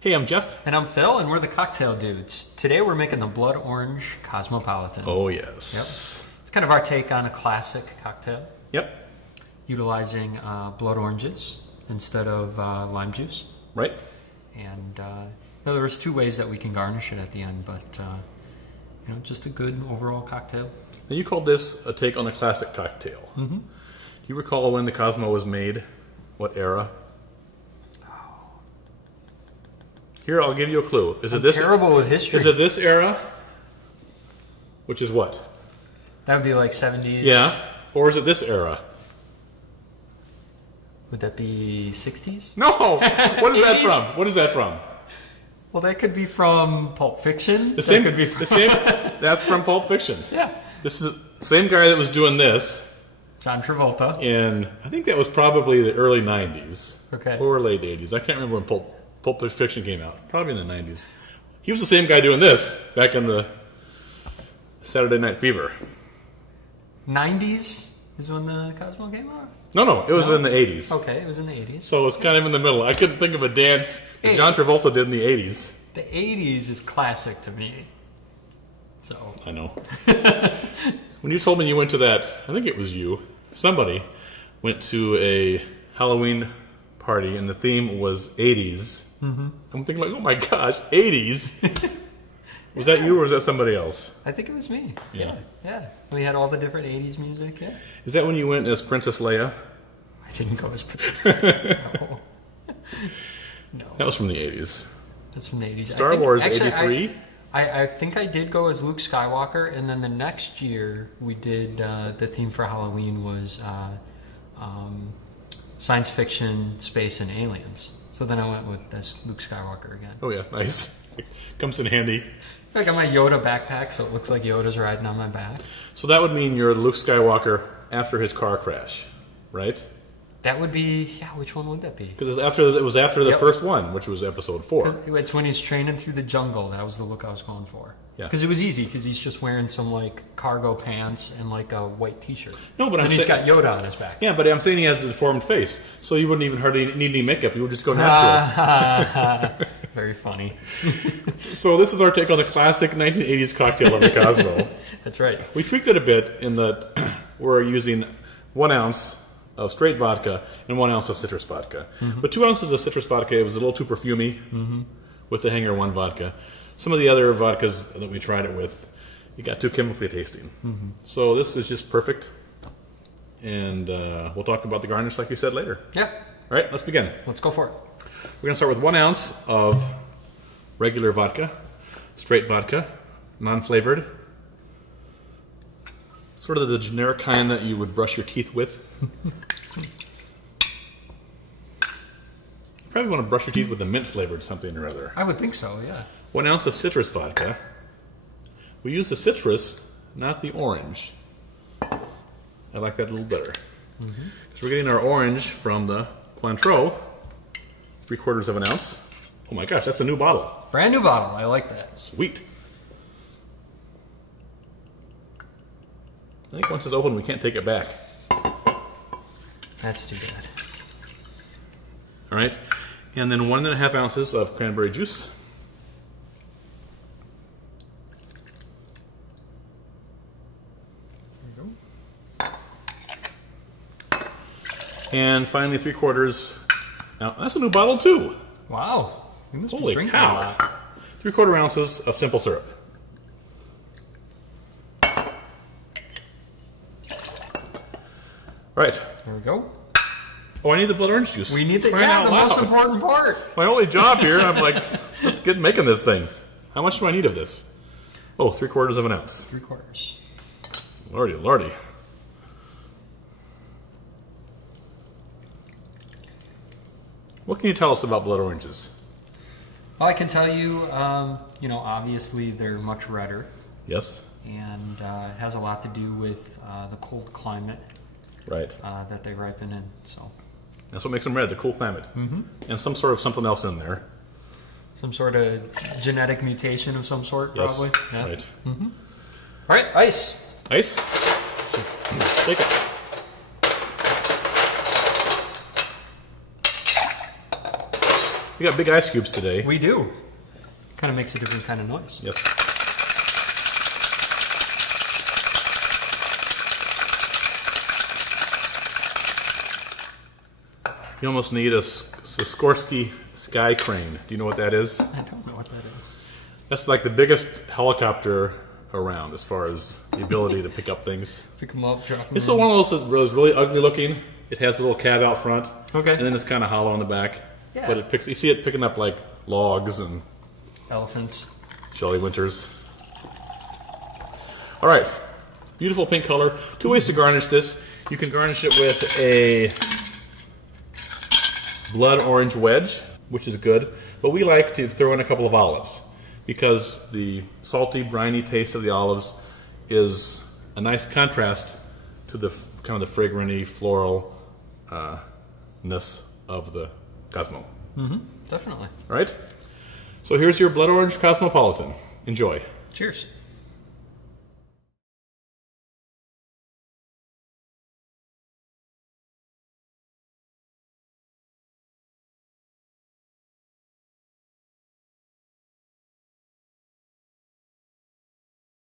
Hey, I'm Jeff. And I'm Phil, and we're the Cocktail Dudes. Today we're making the Blood Orange Cosmopolitan. Oh, yes. Yep. It's kind of our take on a classic cocktail. Yep. Utilizing blood oranges instead of lime juice. Right. And there was two ways that we can garnish it at the end, but just a good overall cocktail. Now, you called this a take on a classic cocktail. Mm-hmm. Do you recall when the Cosmo was made? What era? Here, I'll give you a clue. I'm terrible with history. Is it this era? Which is what? That would be like 70s. Yeah. Or is it this era? Would that be 60s? No! What is that from? What is that from? Well, that could be from Pulp Fiction. That's from Pulp Fiction. Yeah. This is the same guy that was doing this. John Travolta. And I think that was probably the early 90s. Okay. Or late 80s. I can't remember when Pulp Fiction came out. Probably in the 90s. He was the same guy doing this back in the Saturday Night Fever. 90s is when the Cosmo came out? No, it was in the 80s. Okay, it was in the 80s. So it's kind of in the middle. I couldn't think of a dance that John Travolta did in the 80s. The 80s is classic to me. So I know. When you told me you went to that, I think it was you, somebody went to a Halloween party and the theme was 80s. Mm-hmm. I'm thinking like, oh my gosh, 80s? Was that you or was that somebody else? I think it was me. Yeah. Yeah. We had all the different 80s music, yeah. Is that when you went as Princess Leia? I didn't go as Princess Leia. No. That was from the 80s. That's from the 80s. Star Wars, 83? I think I did go as Luke Skywalker, and then the next year we did, the theme for Halloween was science fiction, space, and aliens. So then I went with as Luke Skywalker again. Oh yeah, nice. Comes in handy. I got my Yoda backpack, so it looks like Yoda's riding on my back. So that would mean you're Luke Skywalker after his car crash, right? That would be, which one would that be? Because it was after the first one, which was episode 4. It's when he's training through the jungle. That was the look I was going for. Yeah. Because it was easy, because he's just wearing some like cargo pants and like a white t-shirt. No, but he's got Yoda on his back. Yeah, but I'm saying he has a deformed face, so you wouldn't even hardly need any makeup. You would just go natural. Very funny. So this is our take on the classic 1980s cocktail of the Cosmo. That's right. We tweaked it a bit in that we're using 1 ounce of straight vodka and 1 ounce of citrus vodka. Mm-hmm. But 2 ounces of citrus vodka, it was a little too perfumey with the Hanger 1 vodka. Some of the other vodkas that we tried it with, it got too chemically tasting. Mm-hmm. So this is just perfect. And we'll talk about the garnish like you said later. Yeah. All right, let's begin. Let's go for it. We're going to start with 1 ounce of regular vodka, straight vodka, non-flavored. Sort of the generic kind that you would brush your teeth with. You probably want to brush your teeth with a mint-flavored something or other. I would think so, yeah. 1 ounce of citrus vodka. We use the citrus, not the orange. I like that a little better. Because we're getting our orange from the Cointreau. 3/4 of an ounce. Oh my gosh, that's a new bottle. Brand new bottle. I like that. Sweet. I think once it's open, we can't take it back. That's too bad. All right. And then 1.5 ounces of cranberry juice. There you go. And finally, 3/4. Now, that's a new bottle, too. Wow. You must Holy be drinking cow. a lot. 3/4 ounces of simple syrup. Right. There we go. Oh, I need the blood orange juice. We need the Crying most important part. My only job here, I'm like, let's get making this thing. How much do I need of this? Oh, 3/4 of an ounce. 3/4. Lordy, lordy. What can you tell us about blood oranges? Well, I can tell you, obviously they're much redder. Yes. And it has a lot to do with the cold climate Right. That they ripen in. So that's what makes them red, the cool climate. Mm-hmm. And some sort of something else in there. Some sort of genetic mutation of some sort, yes. probably. Yeah. Right. Mm-hmm. All right, ice. Ice? Take it. We got big ice cubes today. We do. Kind of makes a different kind of noise. Yes. You almost need a Sikorsky Sky Crane. Do you know what that is? I don't know what that is. That's like the biggest helicopter around as far as the ability to pick up things. Pick them up, drop them. It's one of those that was really ugly looking. It has a little cab out front. Okay. And then it's kind of hollow in the back. Yeah. But it picks. You see it picking up like logs and Elephants. Jolly Winters. All right. Beautiful pink color. Two ways to garnish this. You can garnish it with a blood orange wedge, which is good. But we like to throw in a couple of olives because the salty, briny taste of the olives is a nice contrast to the kind of the fragranty, floral ness of the Cosmo. Definitely. All right? So here's your blood orange Cosmopolitan. Enjoy. Cheers.